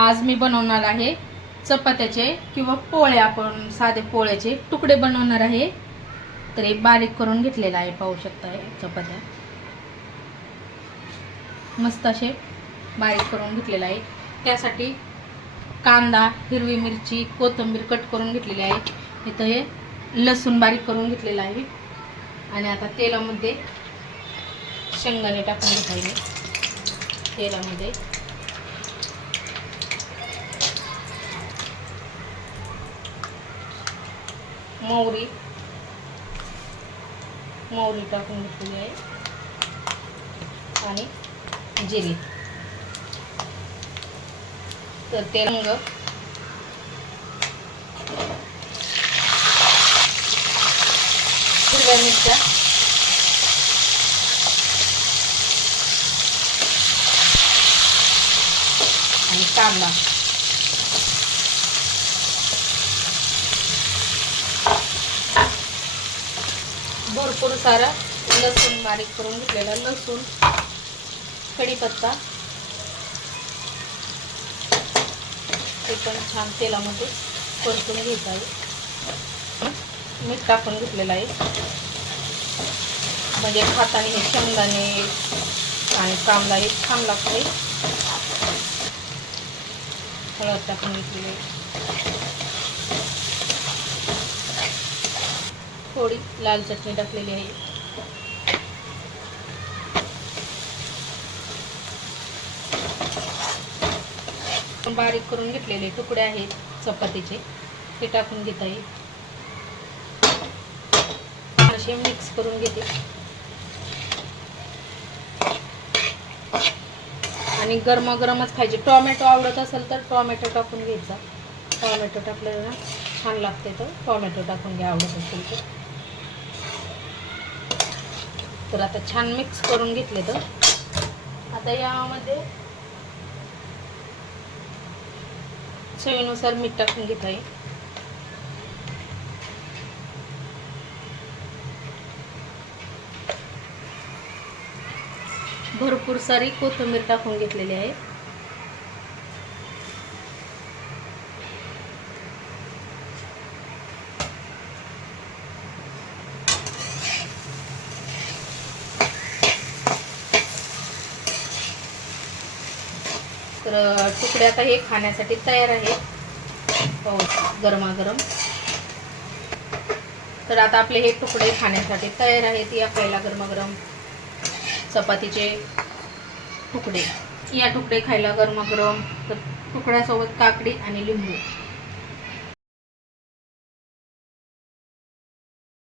आज मी बनवणार आहे चपात्याचे किंवा पोळे आपण साधे पोळ्याचे तुकडे बनवणार आहे. तर हे बारीक करून घेतलेलं आहे पाहू शकता चपात्या. मस्त असे बारीक करून घेतलेलं आहे. त्यासाठी कांदा हिरवी मिरची कोथिंबीर कट करून घेतलेली आहे. इथं हे लसूण बारीक करून घेतलेलं आहे. आणि आता तेलामध्ये शेंगदाणे टाकून घेता तेलामध्ये मोहरी. मोहरी टाकून घेतलेली आहे. आणि जिरे. तर ते रंग हिरव्या मिरच्या. आणि कांदा. भरपूर सारा लसूण बारीक करून घेतलेला लसूण कढीपत्ता. ते पण छान तेलामध्ये परतून घेत आहे मीठ टाकून घेतलेलं आहे. म्हणजे खाताने हे शेंगदाणे आणि कांदा हे छान लागते हळद टाकून घेतलेली आहे. थोडी लाल चटणी टाकलेली आहे. बारीक करून घेतलेले तुकडे आहेत चपातीचे. ते टाकून घेत आहे. असे मिक्स करून घेते. आणि गरमागरमच खायचे. टॉमॅटो आवडत असेल तर टॉमॅटो टाकून घ्यायचा. टॉमॅटो टाकलं छान लागते तर टॉमॅटो टाकून घ्या आवडत असेल तर. तर आता छान मिक्स करून घेतले तर. आता यामध्ये चवीनुसार मीठ टाकून घेत आहे. भरपूर सारी कोथिंबीर टाकून घेतलेली आहे. तर तुकडे आता हे खाण्यासाठी तयार आहेत हो गरमागरम. तर आता आपले हे तुकडे खाण्यासाठी तयार आहेत या पहिला गरमागरम चपातीचे तुकडे. या तुकडे खायला गरमागरम तर तुकड्यासोबत काकडी आणि लिंबू.